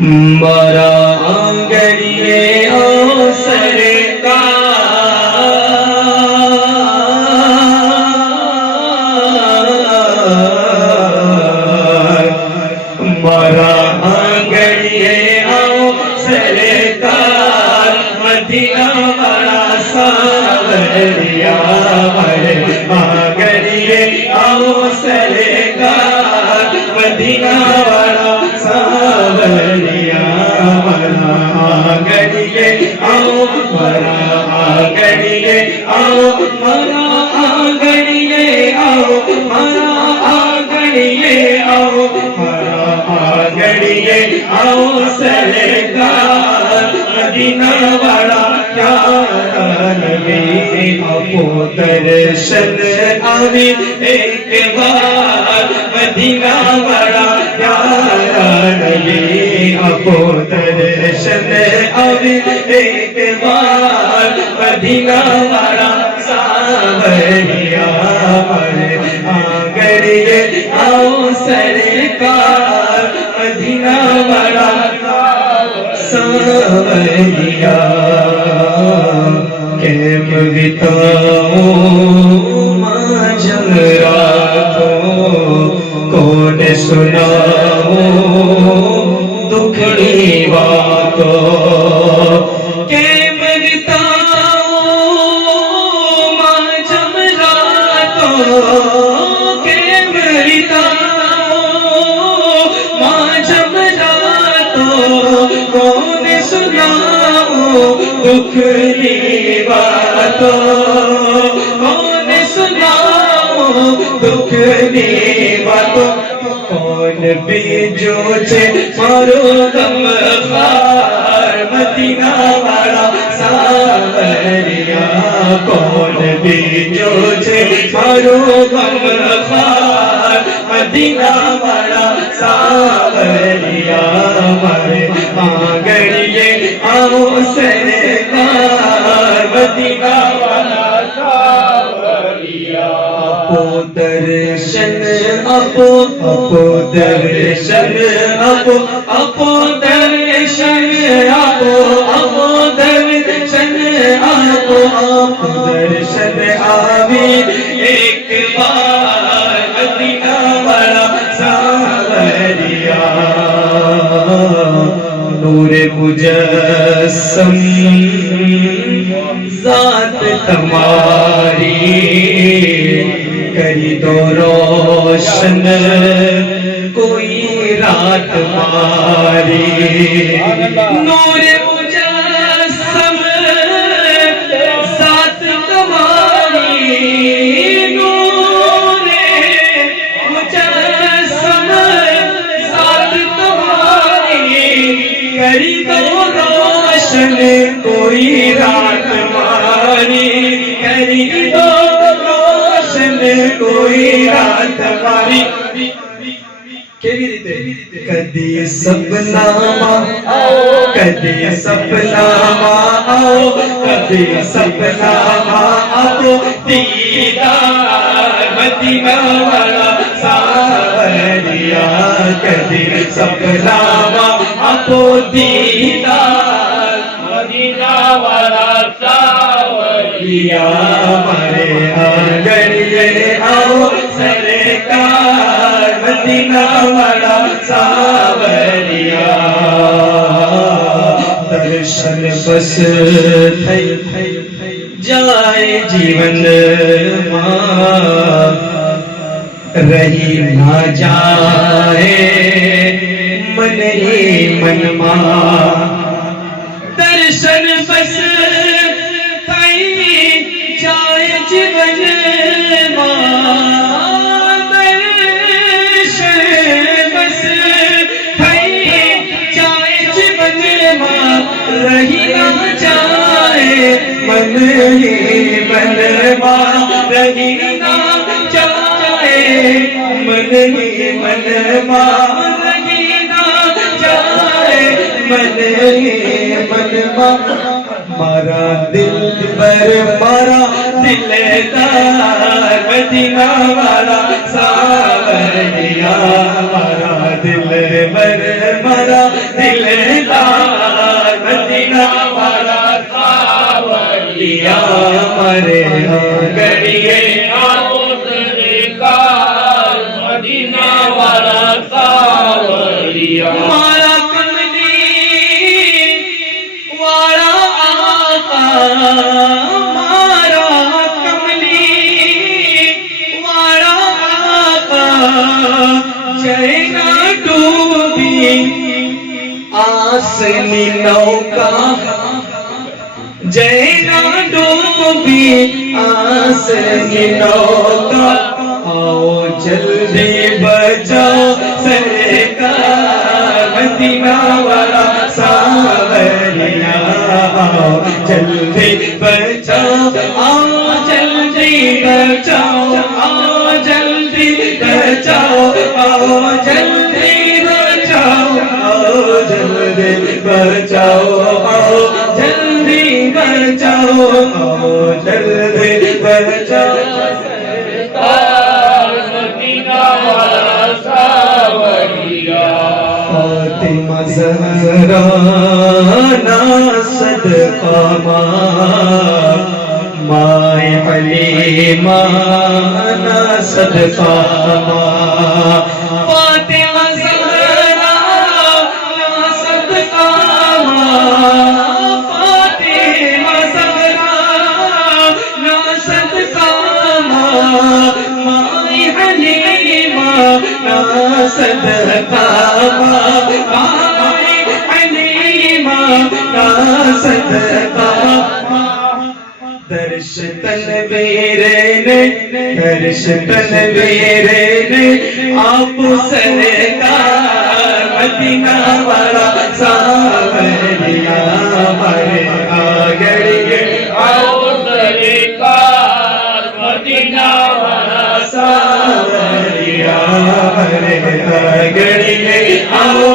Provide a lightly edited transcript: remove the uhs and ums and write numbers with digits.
मारा आंगड़िए ओ सरकार, मारा आंगड़िए ओ सरकार, मदीना वाला सावरिया मारे आंगड़िए ओ सरकार, मदीना वाला सावरिया मरा आंगड़िए आओ, मरा आंगड़िए आओ, मरा आंगड़िए आओ, मरा आंगड़िए आओ, मरा आंगड़िए आओ सरकार, मदीना वाला नबी आपो दर्शन आवे एक बार, मदीना वाला नबी आपो दर्शन आवे एक बार, मदीना वाला सावरिया मारे आंगड़िए आओ सरकार, मदीना वाला सावरिया। कैम बिताओ मांझल रातों, कौन सुनाओ दुखड़ी बातों, कैम बिताओ मांझल रातों, कैम बिताओ मांझल रातों, कौन सुनाओ दुखड़ी बातों, कौन सुनाओ दुखड़ी बातों, कौन बीजो छे मारो गम खार, मदीना वाला सावरिया, कौन बीजो छे मारो गम खार, मदीना वाला सावरिया मारे आंगड़िए आओ सरकार, मदीना वाला सावरिया। आपो दर्शन आपो दर्शन आपो दर्शन आपो दर्शन आपो दर्शन आवे एक बार, मदीना वाला सावरिया। नूरे मुजस्सम जात तुम्हारी, करी दो रोशन कोई रात मारी, नूरे मुजस्सम जात तुम्हारी, नूरे मुजस्सम जात तुम्हारी, करी दो रोशन कोई रात मारी, करी दो रोशन कोई रात मारी। केवी रीते कदी सपनामा आओ, कदी सपनामा आओ, कदी सपनामा आओ दीदार, मदीना वाला सावरिया, कदी सपनामा आओ दीदार, मदीना वाला सावरिया मारे आंगड़िए आओ सरकार, मदीना वाला सावरिया। दर्शन बस थई जाए जीवन मां, रही ना जाए मन ही मन मां, दर्शन बस थई जाए जीवन मां, दर्शन बस थई जाए जीवन मां, रही ना जाए मन ही मन मां, रही ना जाए मन ही मन मां, रही ना जाए मन ही मन मां। मारा दिल पर मारा दिलदार, मदीना वाला सावरिया, मारा दिल पर मारा दिलदार मदीना वाला सावरिया मरे गड़िए आओ सरकार मदीना वाला सावरिया मारा कमली वाला आका मारा कमली वाला आका चैना डूबी आसनी नौका जैना डूबी आसनी नौका आओ जल्दी बचाओ सरकार मदीना वाला सावरिया आओ जल्दी बचाओ आओ जल्दी बचाओ आओ जल्दी बचाओ आओ जल्दी बचाओ आओ जल्दी बचाओ आओ जल्दी बचाओ आओ जल्दी बचाओ मदीना वाला सावरिया फातिमा ज़हरा ना सदका माए हलीमा ना सदका फातिमा ज़हरा ना सदका फातिमा ज़हरा ना सदका माए हलीमा ना सदका माए हलीमा ना सदका दर्श तनवीरे ने दर्श तनवीरे ने आप सरकार मदीना वाला सावरिया मरे गड़िए आओ सरकार मदीना वाला सावरिया मरे गड़िए आओ